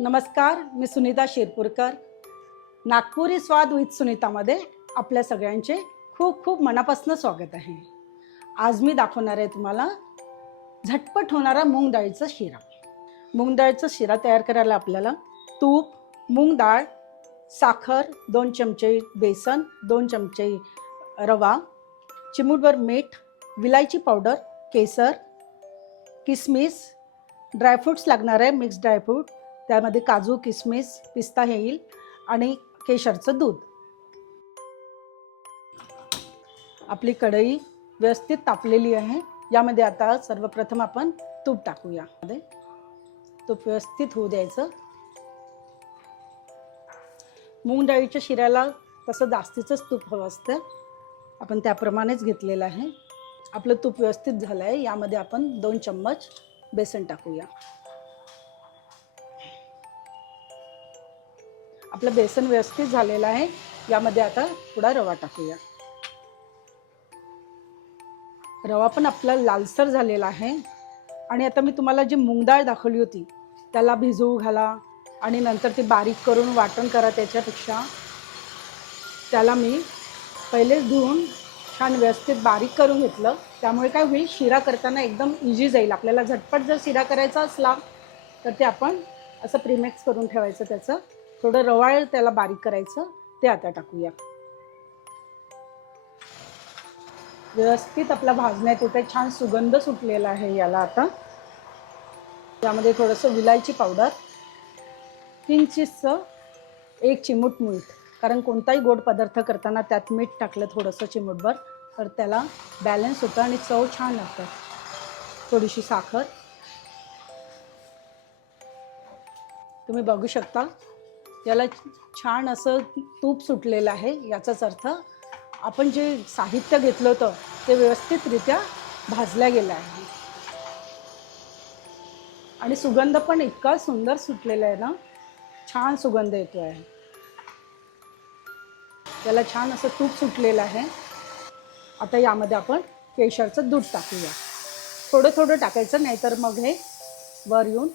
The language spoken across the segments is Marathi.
नमस्कार, मी सुनीता शिरपूरकर. नागपुरी स्वाद विथ सुनीतामध्ये आपल्या सगळ्यांचे खूप खूप मनापासून स्वागत आहे. आज मी दाखवणार आहे तुम्हाला झटपट होणारा मूग डाळीचा शिरा. मूग डाळीचा शिरा तयार करायला आपल्याला तूप, मूग डाळ, साखर, 2 चमचे बेसन, 2 चमचे रवा, चिमूटभर मीठ, विलायची पावडर, केसर, किसमिस, ड्रायफ्रूट्स लागणार आहे, मिक्स ड्रायफ्रूट, त्यामध्ये काजू, किसमिस, पिस्ता येईल आणि केशरचं दूध. आपली कढई व्यवस्थित तापलेली आहे. यामध्ये आता सर्वप्रथम आपण तूप टाकूया. तूप व्यवस्थित होऊ द्यायचं. मूग डाळीच्या शिऱ्याला तसं जास्तीचंच तूप हवं असतं, आपण त्याप्रमाणेच घेतलेलं आहे. आपलं तूप व्यवस्थित झालं आहे. यामध्ये आपण 2 चम्मच बेसन टाकूया. आपलं बेसन व्यवस्थित झालेलं आहे. यामध्ये आता थोडा रवा टाकूया. रवा पण आपला लालसर झालेला आहे. आणि आता मी तुम्हाला जी मूग डाळ दाखवली होती त्याला भिजवू घाला आणि नंतर ती बारीक करून वाटण करा. त्याच्यापेक्षा त्याला मी पहिले धुवून छान व्यवस्थित बारीक करून घेतलं. त्यामुळे काय होईल, शिरा करताना एकदम इझी जाईल. आपल्याला झटपट जर शिरा करायचा असला तर ते आपण असं प्रीमिक्स करून ठेवायचं. त्याचं थोडं रवाळ त्याला बारीक करायचं. ते आता टाकूया. व्यवस्थित आपला भाजण्यात येते. छान सुगंध सुटलेला आहे याला. आता यामध्ये थोडंसं विलायची पावडर, किंचितचं 1 चिमूट मीठ, कारण कोणताही गोड पदार्थ करताना त्यात मीठ टाकलं थोडंसं चिमूटभर तर त्याला बॅलन्स होतं आणि चव छान लागतं. थोडीशी साखर. तुम्ही बघू शकता याला छान असं तूप सुटलेलं आहे. याचाच अर्थ आपण जे साहित्य घेतलं होतं ते व्यवस्थितरित्या भाजल्या गेलं आहे. आणि सुगंध पण इतका सुंदर सुटलेला आहे ना, छान सुगंध येतो आहे. त्याला छान असं तूप सुटलेलं आहे. आता यामध्ये आपण केशरचं दूध टाकूया. थोडं थोडं टाकायचं, नाहीतर मग हे वर येऊन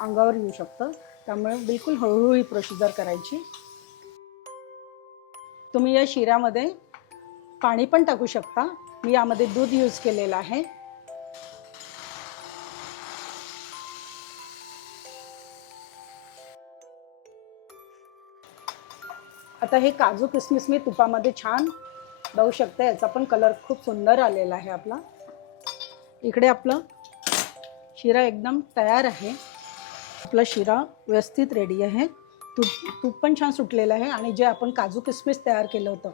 अंगावर येऊ शकतं. त्यामुळे बिलकुल हळूहळू ही प्रोसिजर करायची. तुम्ही या शिऱ्यामध्ये पाणी पण टाकू शकता. मी यामध्ये दूध यूज केलेलं आहे. आता हे काजू किसमिस मी तुपामध्ये छान बघू शकता. याचा पण कलर खूप सुंदर आलेला आहे आपला. इकडे आपलं शिरा एकदम तयार आहे. आपला शिरा व्यवस्थित रेडी आहे. तूप पण छान सुटलेलं आहे. आणि जे आपण काजू किसमिस तयार केलं होतं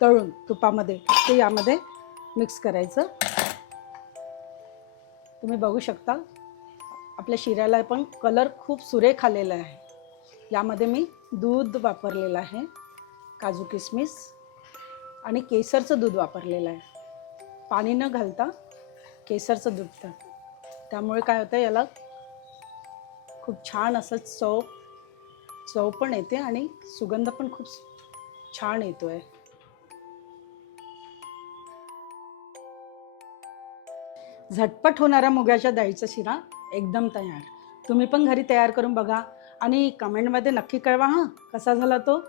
तळून तुपामध्ये, ते यामध्ये मिक्स करायचं. तुम्ही बघू शकता आपल्या शिऱ्याला पण कलर खूप सुरेख आलेला आहे. यामध्ये मी दूध वापरलेलं आहे, काजू किसमिस आणि केसरचं दूध वापरलेलं आहे. पाणी न घालता केसरचं दूध. त्यामुळे काय होतं, याला खूप छान असं चव पण येते आणि सुगंध पण खूप छान येतोय. झटपट होणारा मुगाच्या डाळीचा शिरा एकदम तयार. तुम्ही पण घरी तयार करून बघा आणि कमेंटमध्ये नक्की कळवा कसा झाला तो.